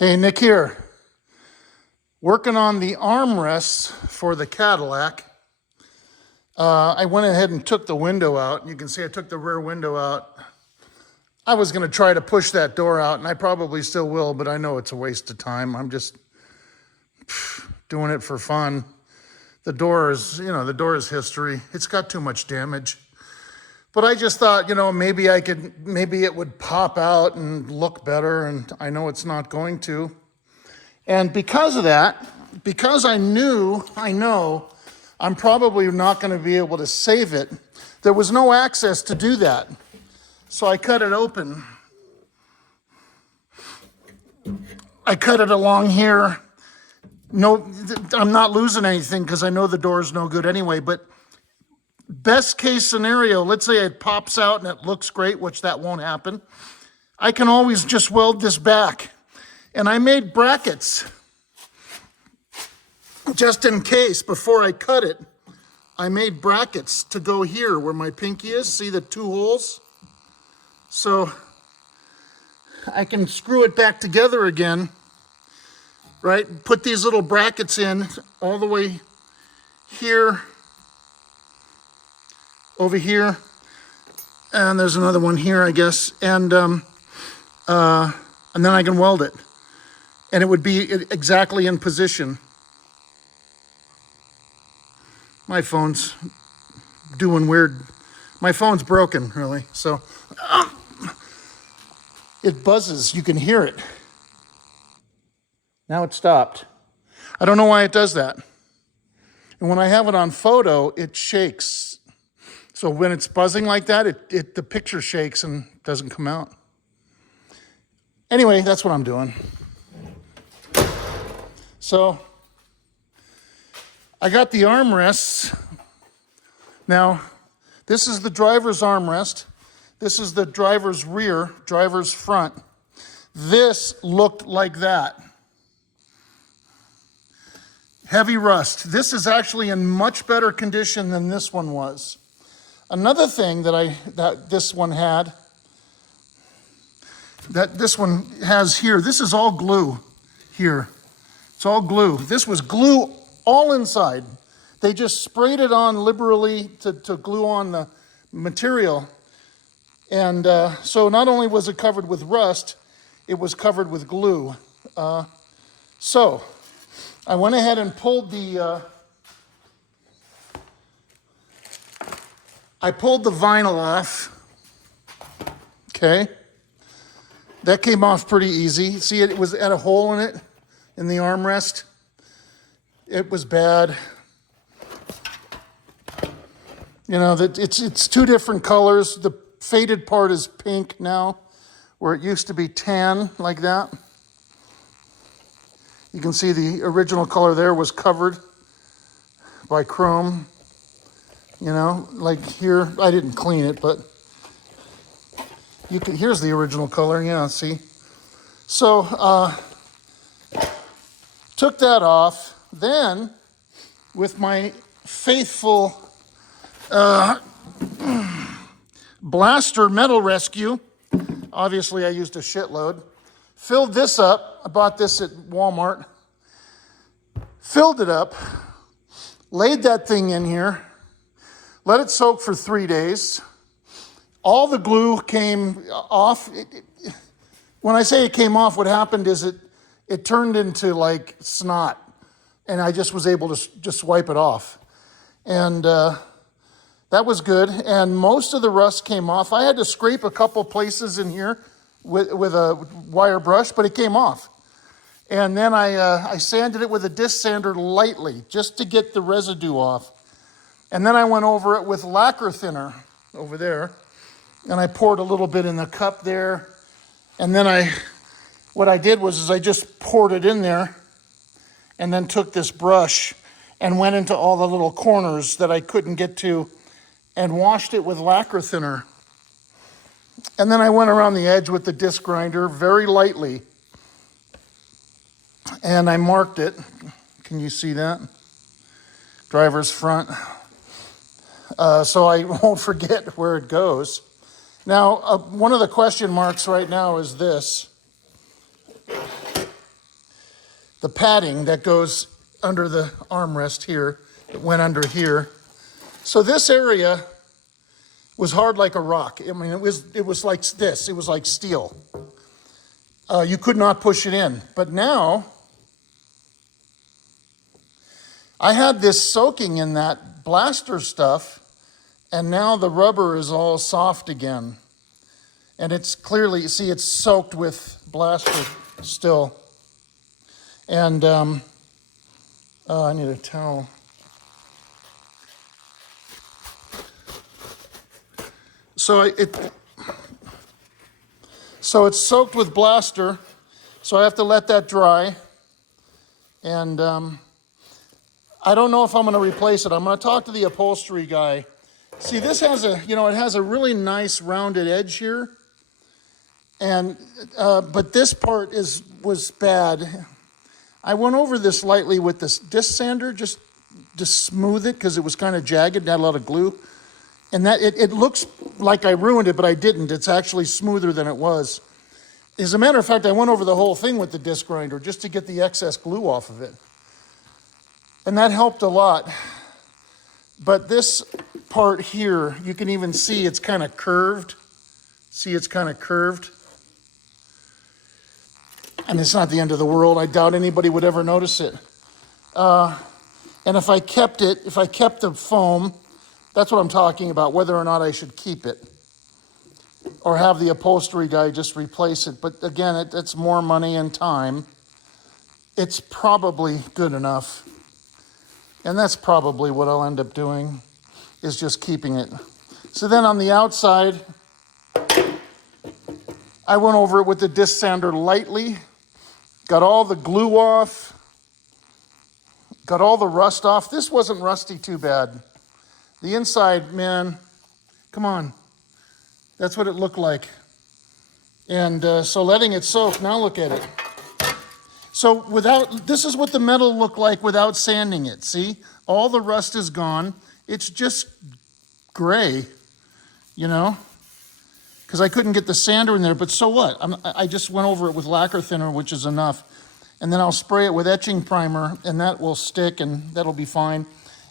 Hey, Nick here. Working on the armrests for the Cadillac. I went ahead and took the window out. You can see I took the rear window out. I was going to try to push that door out, and I probably still will, but I know it's a waste of time. I'm just doing it for fun. The door is history. It's got too much damage. But I just thought, maybe it would pop out and look better, and I know it's not going to. And because of that, because I know I'm probably not going to be able to save it, there was no access to do that. So I cut it open. I cut it along here. No, I'm not losing anything because I know the door's no good anyway, but best case scenario, let's say it pops out and it looks great, which that won't happen. I can always just weld this back. And I made brackets just in case. Before I cut it, I made brackets to go here where my pinky is. See the two holes? So I can screw it back together again, right? Put these little brackets in all the way here, over here, and there's another one here, I guess, and then I can weld it, and it would be exactly in position. My phone's doing weird. My phone's broken, really, so it buzzes. You can hear it. Now it stopped. I don't know why it does that. And when I have it on photo, it shakes. So when it's buzzing like that, the picture shakes and doesn't come out. Anyway, that's what I'm doing. So I got the armrests. Now, this is the driver's armrest. This is the driver's rear, driver's front. This looked like that. Heavy rust. This is actually in much better condition than this one was. Another thing that this one had, that this one has here, this is all glue here. It's all glue. This was glue all inside. They just sprayed it on liberally to glue on the material. And so not only was it covered with rust, it was covered with glue. So I went ahead and pulled the vinyl off. Okay. That came off pretty easy. See, it was had a hole in it, in the armrest. It was bad. It's two different colors. The faded part is pink now, where it used to be tan, like that. You can see the original color there was covered by chrome. Like here, I didn't clean it, but here's the original color, yeah, see? So, took that off. Then, with my faithful blaster metal rescue, obviously I used a shitload, filled this up. I bought this at Walmart. Filled it up, laid that thing in here, let it soak for 3 days. All the glue came off. When I say it came off, what happened is it turned into like snot, and I just was able to just wipe it off. And that was good, and most of the rust came off. I had to scrape a couple places in here with a wire brush, but it came off. And then I sanded it with a disc sander lightly, just to get the residue off. And then I went over it with lacquer thinner over there, and I poured a little bit in the cup there. And then what I did was I just poured it in there, and then took this brush and went into all the little corners that I couldn't get to, and washed it with lacquer thinner. And then I went around the edge with the disc grinder very lightly, and I marked it. Can you see that? Driver's front. So I won't forget where it goes. Now, one of the question marks right now is this. the padding that goes under the armrest here. It went under here. So this area was hard like a rock. I mean, it was like this. It was like steel. You could not push it in. But now, I had this soaking in that blaster stuff, and now the rubber is all soft again. And it's clearly, you see, it's soaked with blaster still. And I need a towel. So it's soaked with blaster, so I have to let that dry. And I don't know if I'm going to replace it. I'm going to talk to the upholstery guy. See, this has it has a really nice rounded edge here. And but this part was bad. I went over this lightly with this disc sander just to smooth it because it was kind of jagged, had a lot of glue. And that it looks like I ruined it, but I didn't. It's actually smoother than it was. As a matter of fact, I went over the whole thing with the disc grinder just to get the excess glue off of it. And that helped a lot. But this part here, you can even see it's kind of curved. See, it's kind of curved. And it's not the end of the world. I doubt anybody would ever notice it. And if I kept the foam, that's what I'm talking about, whether or not I should keep it or have the upholstery guy just replace it. But again, it's more money and time. It's probably good enough. And that's probably what I'll end up doing, is just keeping it. So then on the outside, I went over it with the disc sander lightly, got all the glue off, got all the rust off. This wasn't rusty too bad. The inside, man, come on. That's what it looked like. And so letting it soak, now look at it. So this is what the metal looked like without sanding it, see? All the rust is gone. It's just gray, because I couldn't get the sander in there, but so what? I just went over it with lacquer thinner, which is enough. And then I'll spray it with etching primer, and that will stick, and that'll be fine.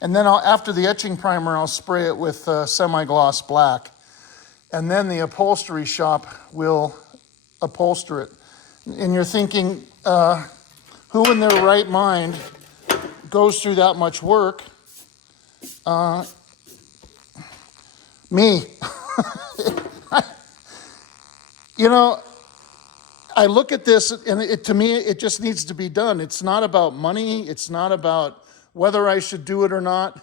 And then after the etching primer, I'll spray it with semi-gloss black. And then the upholstery shop will upholster it. And you're thinking, who in their right mind goes through that much work? Me. I look at this, and to me, it just needs to be done. It's not about money. It's not about whether I should do it or not.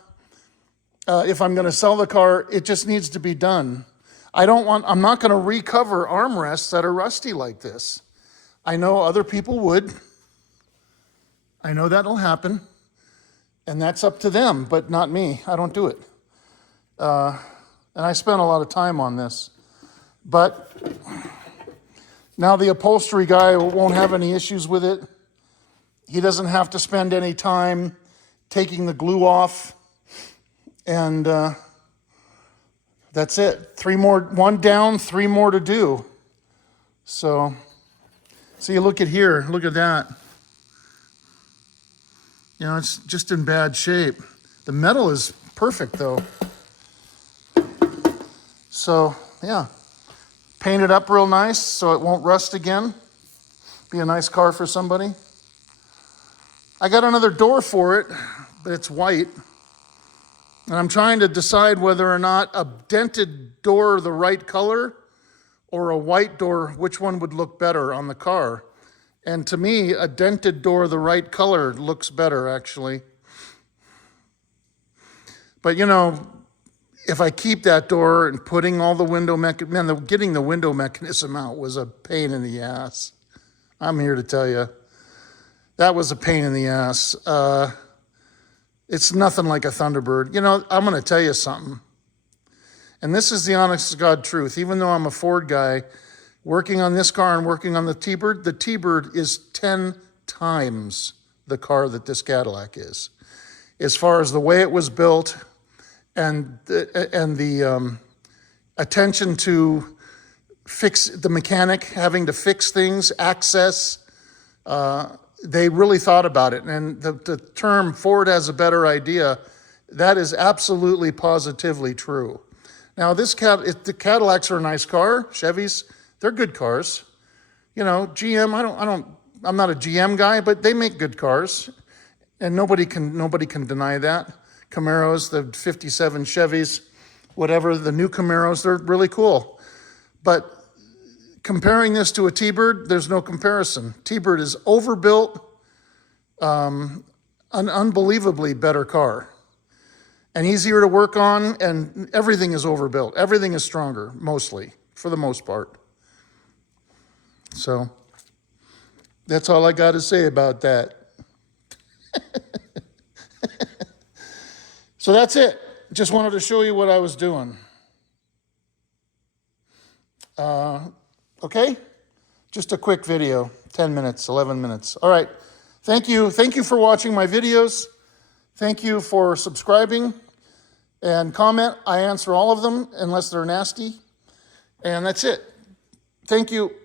If I'm going to sell the car, it just needs to be done. I'm not going to recover armrests that are rusty like this. I know other people would. I know that'll happen. And that's up to them, but not me. I don't do it. And I spent a lot of time on this. But now the upholstery guy won't have any issues with it. He doesn't have to spend any time taking the glue off. And that's it. One down, 3 more to do. So, see, look at here. Look at that. It's just in bad shape. The metal is perfect, though. So, yeah. Paint it up real nice so it won't rust again. Be a nice car for somebody. I got another door for it, but it's white. And I'm trying to decide whether or not a dented door the right color or a white door, which one would look better on the car. And to me, a dented door the right color looks better, actually. But, if I keep that door and putting all the window getting the window mechanism out was a pain in the ass. I'm here to tell you. That was a pain in the ass. It's nothing like a Thunderbird. I'm going to tell you something. And this is the honest to God truth. Even though I'm a Ford guy, working on this car and working on the T-Bird is 10 times the car that this Cadillac is. As far as the way it was built and the attention to fix the mechanic, having to fix things, access, they really thought about it. And the term Ford has a better idea, that is absolutely positively true. Now, the Cadillacs are a nice car. Chevys, they're good cars. You know, GM, I'm not a GM guy, but they make good cars. And nobody can deny that. Camaros, the 57 Chevys, whatever, the new Camaros, they're really cool. But comparing this to a T-Bird, there's no comparison. T-Bird is overbuilt, an unbelievably better car. And easier to work on, and everything is overbuilt. Everything is stronger, mostly, for the most part. So, that's all I got to say about that. So that's it. Just wanted to show you what I was doing. Okay? Just a quick video, 10 minutes, 11 minutes. All right. Thank you. Thank you for watching my videos. Thank you for subscribing and comment. I answer all of them unless they're nasty. And that's it. Thank you.